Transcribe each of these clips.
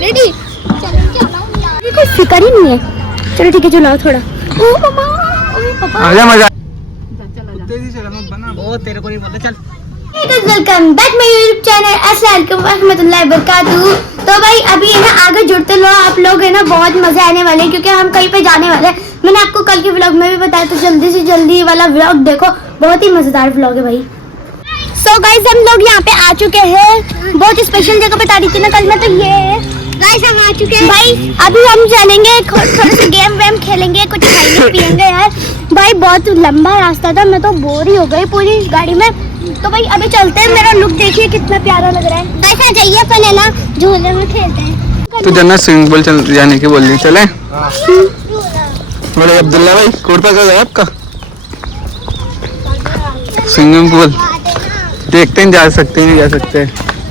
Ready कोई फिक्र ही नहीं है। चलो ठीक है चलाओ थोड़ा। आजा मजा तेरे को नहीं बोलते चल। Welcome back my YouTube channel. अस्सलाम वालेकुम रहमतुल्लाहि व बरकातहू। तो भाई अभी है ना आगे जुड़ते लो आप लोग, है ना बहुत मजा आने वाले हैं क्योंकि हम कहीं पे जाने वाले हैं। मैंने आपको कल के व्लॉग में भी बताया, तो जल्दी से जल्दी वाला व्लॉग देखो, बहुत ही मजेदार व्लॉग है भाई। सो गाइस हम लोग यहाँ पे आ चुके हैं, बहुत स्पेशल जगह बता रही थी ना कल मैं, तो ये गाइस हम आ चुके हैं भाई। अभी हम चलेंगे थोड़ा सा गेम वेम खेलेंगे, कुछ खाएंगे पियेंगे यार। भाई बहुत लंबा रास्ता था, मैं तो बोर ही हो गई पूरी गाड़ी में। तो भाई अभी चलते हैं, मेरा लुक देखिए कितना प्यारा लग रहा है। गाइस आ जाइए अपन है ना झूले में खेलते हैं। तो जन्नत स्विमिंग पूल चल जाने की बोल रही, चले? बोले अब्दुल्ला भाई कोर्टा का है आपका स्विमिंग पूल, देखते हैं जा सकते हैं नहीं जा सकते।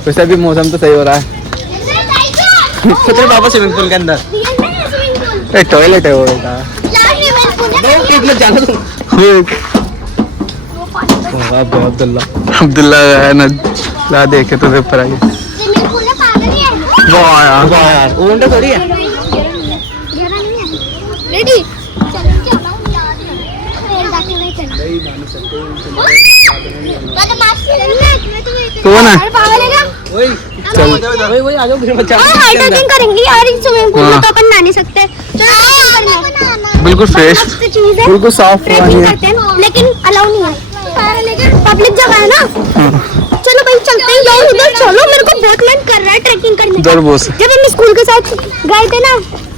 वैसे भी मौसम तो सही हो रहा है। चल बाबा स्विमिंग पूल के अंदर टॉयलेट है वो बेटा। अब्दुल्ला है ना, ला देखे तो पेपर आई वो थोड़ी है। रेडी कौन है? चल वही आ जाओ फिर बच्चा करेंगे यार स्विमिंग पूल में, तो अपन नहा नहीं सकते। चलो बिल्कुल फ्रेश, चीज है, बिल्कुल साफ ट्रैकिंग करते हैं लेकिन अलाउ नहीं है, पब्लिक जगह है ना। चलो भाई चलते हैं यार उधर, चलो मेरे को बहुत मन कर रहा है ट्रैकिंग करने का। जब हम स्कूल के साथ गए थे ना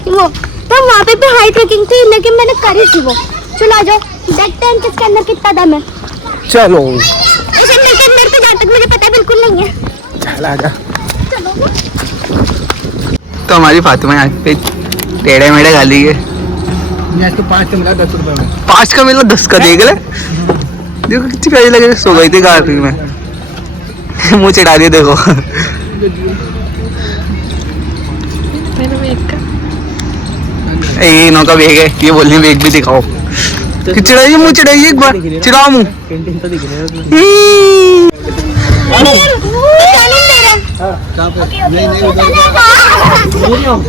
वो, तो वहाँ पे भी हाई ट्रैकिंग थी लेकिन मैंने करी थी वो। चलो आ जाओ देखते हैं किसके अंदर कितना दम है। चलो मेरे को जहाँ तक मुझे पता है बिल्कुल नहीं है। चला जा। तो हमारी फातिमा यहाँ पे टेढ़े मेढ़े गाली है। इसको 5 का मिला 10 रुपए में। 5 का मिला 10 का, देख ले देखो कितनी प्यारी लगे। सो गई थी गाड़ी में, मुँह चिढ़ा दिया देखो। ये नौका बेग है, ये बोलने बेग भी दिखाओ। चिढ़ाइए मुँह, चिढ़ाइए एक बार, चिढ़ाओ मुँह।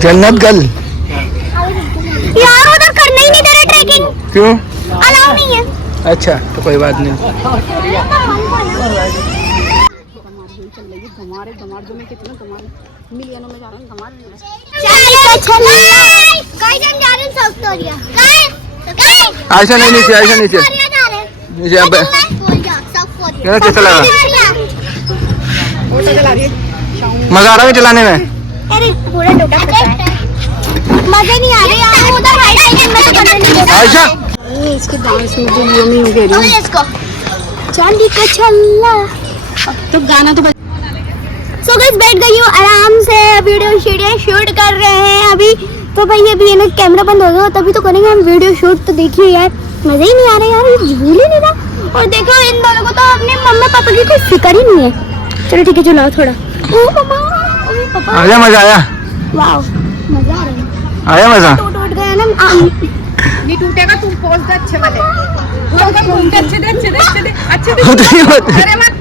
जन्नत गल यार उधर करना ही नहीं दे रहा ट्रैकिंग। क्यों? अलाउ नहीं है। अच्छा तो कोई बात नहीं। ऐसा नहीं, नीचे ऐसा नीचे नीचे अब कैसा लगा? मजा आ रहा है चलाने में? अरे पूरा टूटा फटा है, मजे नहीं आ रहे यार। उधर हाइट में तो करने नहीं देता। आयशा इसके डांस में जो यमी हो गई है इसको चांदी का छल्ला। तो गाना तो सो गाइस बैठ गई हूँ आराम से, वीडियो शूट कर रहे हैं अभी। तो भाई अभी ये ना कैमरा बंद होगा तभी तो करेंगे हम वीडियो शूट। तो देखिए यार मजे ही नहीं आ रहा यार, ये झूल ही नहीं रहा। और देखो इन दोनों को तो अपने मम्मी पापा की कोई फिक्र ही नहीं है। चलो ठीक है चलाओ थोड़ा। ओ मम्मा ओ पापा आया, मजा आया? वाह मजा आ रहा है। आया मजा? टूट गया ना। नहीं टूटेगा, तुम पोज दे अच्छे वाले, अच्छे दे अरे मत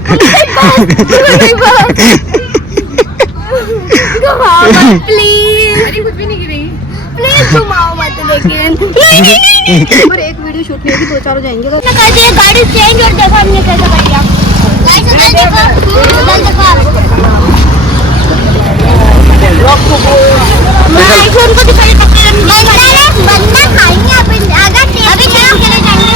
प्लीज। अरे कुछ भी नहीं गिरेगी प्लीज घुमाओ मत लेकिन। पर एक वीडियो शूट नहीं होगी, 2-4 हो जाएंगे। तो कर दिया गाड़ी चेंज और देखो हमने कैसा कर दिया। गाइस उधर मैं आईफोन को दिखाई बंदा खाएंगे अपन अगर अभी गेम खेले जाएंगे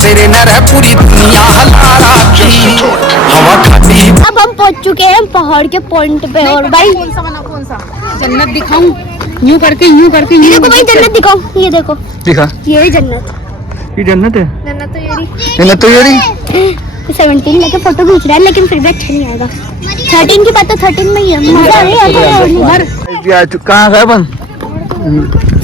तेरे नरे पूरी दुनिया हला राखी हवा खाती। अब हम पहुंच चुके हैं पहाड़ के पॉइंट पे। और भाई कौन सा जन्नत दिखाऊं? यूं करके देखो भाई जन्नत दिखाओ, ये देखो दिखा, ये है जन्नत। ये जन्नत है। जन्नत तो ये 17 लेके फोटो खींच रहा है लेकिन फिर भी अच्छा नहीं आएगा। 13 की बात तो 13 में ही है। मजा आ रहा है। कहाँ गए अपन?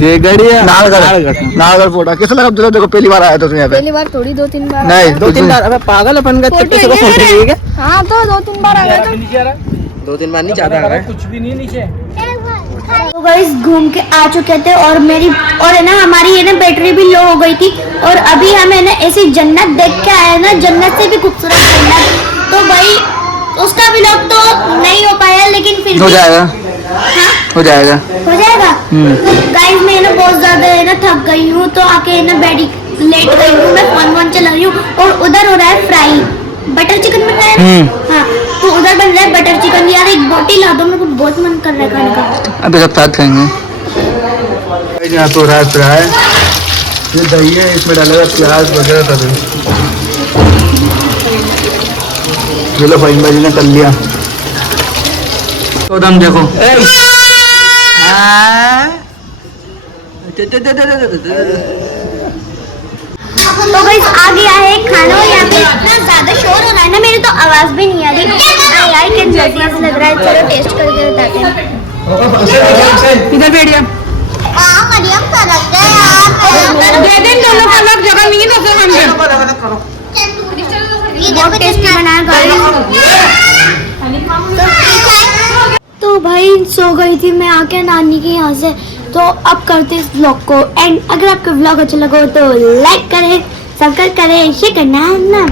ये गड़िया नालगढ़ फोटा कैसा लगा अब्दुल्ला? देखो पहली बार आया था यहाँ पे। पहली बार थोड़ी 2-3 बार नहीं 2-3 बार। अबे पागल अपन का किसी को फोटो चाहिए? हाँ तो 2-3 बार आ गया। 2-3 बार नहीं ज्यादा आ रहा है। कुछ भी नहीं नीचे। तो गाइस घूम के आ चुके थे और है ना हमारी है ना बैटरी भी लो हो गई थी और अभी हम है ना ऐसी जन्नत देख के आए ना, जन्नत से भी खूबसूरत जन्नत। तो भाई उसका व्लॉग तो नहीं हो पाया लेकिन फिर हो भी जाएगा, हाँ? हो जाएगा। हो जाएगा। गाइस मैं ना बहुत ज्यादा है ना थक गई हूँ तो आके है ना बैठी लेट गई हूँ, मैं फोन चला रही हूँ और उधर हो रहा है फ्राई, बटर चिकन बन रहा है ना? हाँ तो उधर बन रहा है बटर चिकन। यार एक बोटी ला दो, मेरे को बहुत मन कर रहा है खाने का। अभी सब साथ खाएंगे। यहाँ तो रहा फ्राई, ये दही है, इसमें डालेगा प्याज वगैरह तभी। चलो फाइन भाजी ने कर लिया तो दम देखो। तो गाइस आ गया है खाना और यहाँ पे इतना ज्यादा शोर हो रहा है ना, मेरी तो आवाज भी नहीं आ रही। यार क्या जबरदस्त लग रहा है, चलो टेस्ट करके बताते हैं। इधर बैठ जा। मरियम कर रखते हैं दे दे दोनों को, अलग जगह नहीं है तो फिर हम बहुत टेस्टी बनाया तो भाई सो गई थी मैं आके नानी के यहाँ से। तो अब करते इस व्लॉग को एंड। अगर आपको व्लॉग अच्छा लगा तो लाइक करें, सब्सक्राइब करें, शेयर करना ना